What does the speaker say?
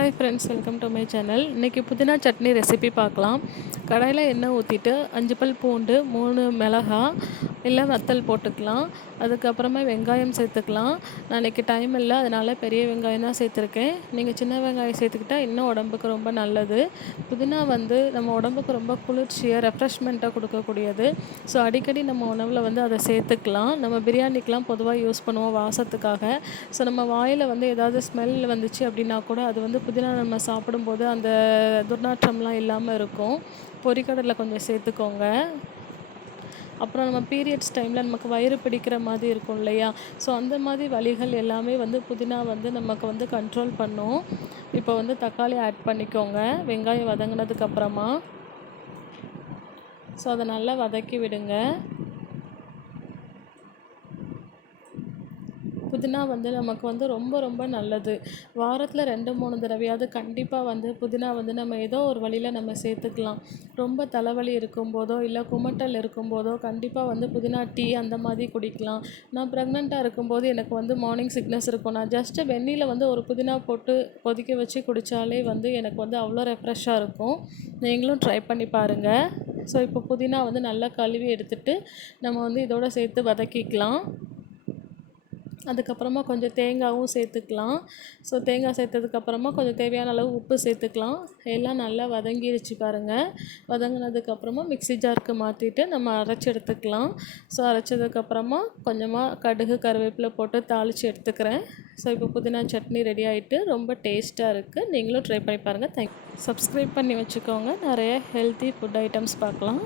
Hi friends, welcome to my channel. இன்றைக்கி புதினா chutney recipe பார்க்கலாம். கடாயில் எண்ணெய் ஊற்றிட்டு 5 பல் பூண்டு, 3 மிளகா இல்லை வத்தல் போட்டுக்கலாம். அதுக்கப்புறமா வெங்காயம் சேர்த்துக்கலாம். நான் இன்றைக்கி டைம் இல்லை, அதனால் பெரிய வெங்காயம் தான் சேர்த்துருக்கேன். நீங்கள் சின்ன வெங்காயம் சேர்த்துக்கிட்டால் இன்னும் உடம்புக்கு ரொம்ப நல்லது. புதினா நம்ம உடம்புக்கு ரொம்ப குளிர்ச்சியாக ரெஃப்ரெஷ்மெண்ட்டாக கொடுக்கக்கூடியது. ஸோ அடிக்கடி நம்ம உணவில் அதை சேர்த்துக்கலாம். நம்ம பிரியாணிக்கெலாம் பொதுவாக யூஸ் பண்ணுவோம் வாசத்துக்காக. ஸோ நம்ம வாயில் ஏதாவது ஸ்மெல் வந்துச்சு அப்படின்னா கூட அது புதினா நம்ம சாப்பிடும்போது அந்த துர்நாற்றம்லாம் இல்லாமல் இருக்கும். பொரிக்கடலை கொஞ்சம் சேர்த்துக்கோங்க. அப்புறம் நம்ம பீரியட்ஸ் டைமில் நமக்கு வயிறு பிடிக்கிற மாதிரி இருக்கும் இல்லையா? ஸோ அந்த மாதிரி வலிகள் எல்லாமே புதினா நமக்கு கண்ட்ரோல் பண்ணும். இப்போ தக்காளி ஆட் பண்ணிக்கோங்க வெங்காயம் வதங்கினதுக்கப்புறமா. ஸோ அதை நல்லா வதக்கி விடுங்க. புதினா நமக்கு ரொம்ப ரொம்ப நல்லது. வாரத்தில் 2-3 தடவையாவது கண்டிப்பாக புதினா நம்ம ஏதோ ஒரு வழியில் நம்ம சேர்த்துக்கலாம். ரொம்ப தலைவலி இருக்கும்போதோ இல்லை குமட்டல் இருக்கும்போதோ கண்டிப்பாக புதினா டீ அந்த மாதிரி குடிக்கலாம். நான் ப்ரெக்னெண்ட்டாக இருக்கும்போது எனக்கு மார்னிங் சிக்னஸ் இருக்கும். நான் ஜஸ்ட்டு வெந்நீரில் ஒரு புதினா போட்டு கொதிக்க வச்சு குடித்தாலே எனக்கு அவ்வளோ ரெஃப்ரெஷ்ஷாக இருக்கும். நீங்களும் ட்ரை பண்ணி பாருங்கள். ஸோ இப்போ புதினா நல்லா கழுவி எடுத்துகிட்டு நம்ம இதோட சேர்த்து வதக்கிக்கலாம். அதுக்கப்புறமா கொஞ்சம் தேங்காயும் சேர்த்துக்கலாம். ஸோ தேங்காய் சேர்த்ததுக்கப்புறமா கொஞ்சம் தேவையான அளவு உப்பு சேர்த்துக்கலாம். எல்லாம் நல்லா வதங்கிடுச்சு பாருங்கள். வதங்கினதுக்கப்புறமா மிக்ஸி ஜாருக்கு மாற்றிட்டு நம்ம அரைச்சி எடுத்துக்கலாம். ஸோ அரைச்சதுக்கப்புறமா கொஞ்சமாக கடுகு கருவேப்பிலை போட்டு தாளித்து எடுத்துக்கிறேன். ஸோ இப்போ புதினா சட்னி ரெடி ஆகிட்டு ரொம்ப டேஸ்ட்டாக இருக்குது. நீங்களும் ட்ரை பண்ணி பாருங்கள். சப்ஸ்கிரைப் பண்ணி வச்சுக்கோங்க. நிறைய ஹெல்த்தி ஃபுட் ஐட்டம்ஸ் பார்க்கலாம்.